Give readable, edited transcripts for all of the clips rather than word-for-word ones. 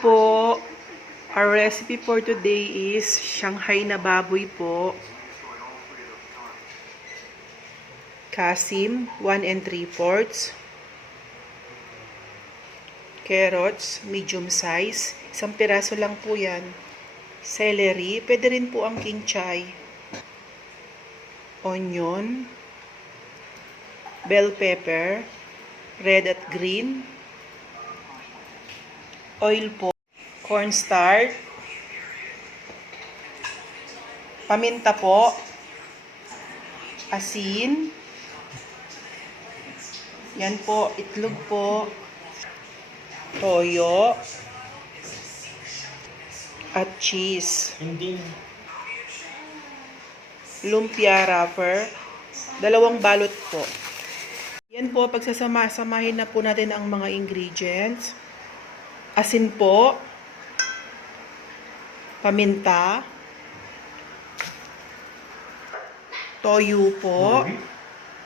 po! Our recipe for today is Shanghai na baboy po. Kasim, 1 3/4. Carrots, medium size. Isang piraso lang po yan. Celery, pwede rin po ang king chai. Onion. Bell pepper. Red at green. Oil po. Cornstarch. Paminta po. Asin. Yan po, itlog po. Toyo. At cheese. Lumpia wrapper. 2 balot po. Yan po, pagsasama-samahin na po natin ang mga ingredients. Asin po. Paminta. Toyo po.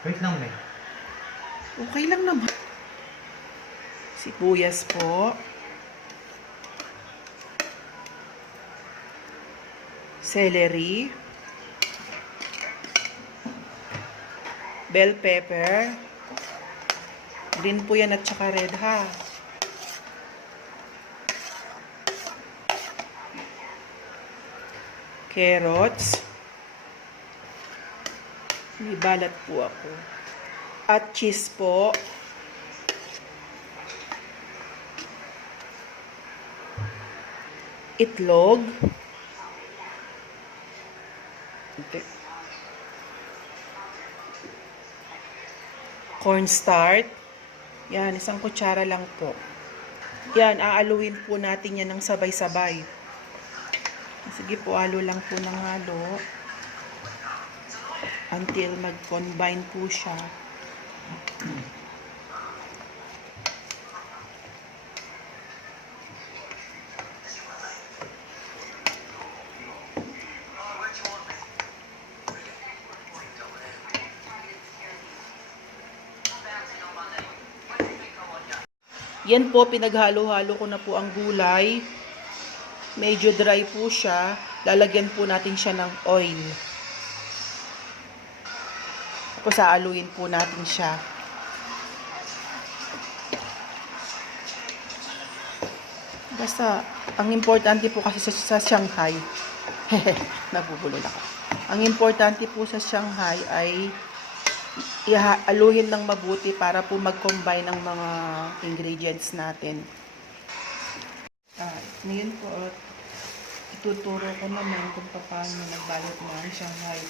Wait lang, may. Okay lang naman. Sibuyas po. Celery. Bell pepper. Green po yan at saka red ha. Carrots. May balat po ako. At cheese po. Itlog. Cornstarch. Yan, 1 kutsara lang po. Yan, aaluin po natin yan ng sabay-sabay. Sige po, halo lang po ng halo. Until mag-combine po siya. Yan po, pinaghalo-halo ko na po ang gulay. Medyo dry po siya. Lalagyan po natin siya ng oil. Tapos aaluin po natin siya. Basta, ang importante po kasi sa Shanghai, nabubulol ako. Ang importante po sa Shanghai ay ialuhin ng mabuti para po mag-combine ng mga ingredients natin. Ngayon po, ituturo ko naman kung paano nagbalot mo ang Shanghai.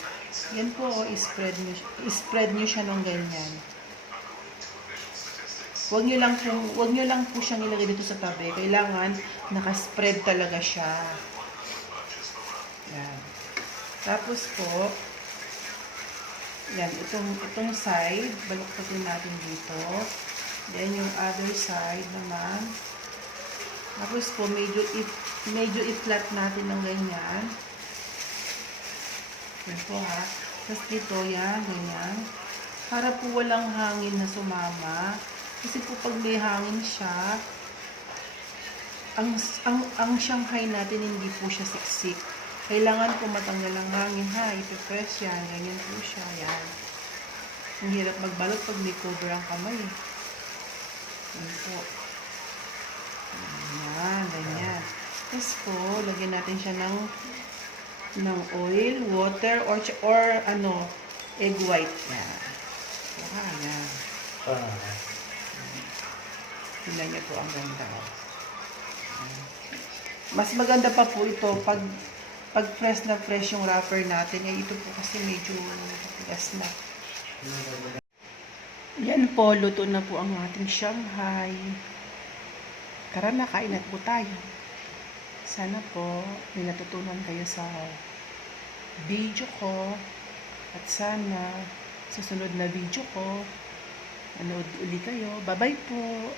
Yan po, i-spread nyo siya ng ganyan. Huwag nyo lang po siyang ilagay dito sa tabi. Kailangan nakaspread talaga siya. Yan. Tapos po, yan, itong side, baluktutin natin dito. Then, yung other side naman. Tapos po, medyo i-flat natin ng ganyan. Yan po ha. Tapos dito, yan, ganyan. Para po walang hangin na sumama. Kasi po pag may hangin siya, ang Shanghai natin hindi po siya siksik. Kailangan po matanggal ang hangin ha. Ipe-press yan. Ganyan po siya. Yan. Ang hirap magbalot pag may cover ang kamay. Yan po. Yan. Ganyan. Tapos po, lagyan natin siya ng oil, water, or egg white. Yan. Yan. Tingnan niyo po ang ganda. Mas maganda pa po ito pag fresh na fresh yung wrapper natin. Ito po kasi medyo matigas na. Yan po, luto na po ang ating Shanghai. Tara na, kain at po tayo. Sana po may natutunan kayo sa video ko. At sana susunod na video ko, manood uli kayo. Bye-bye po!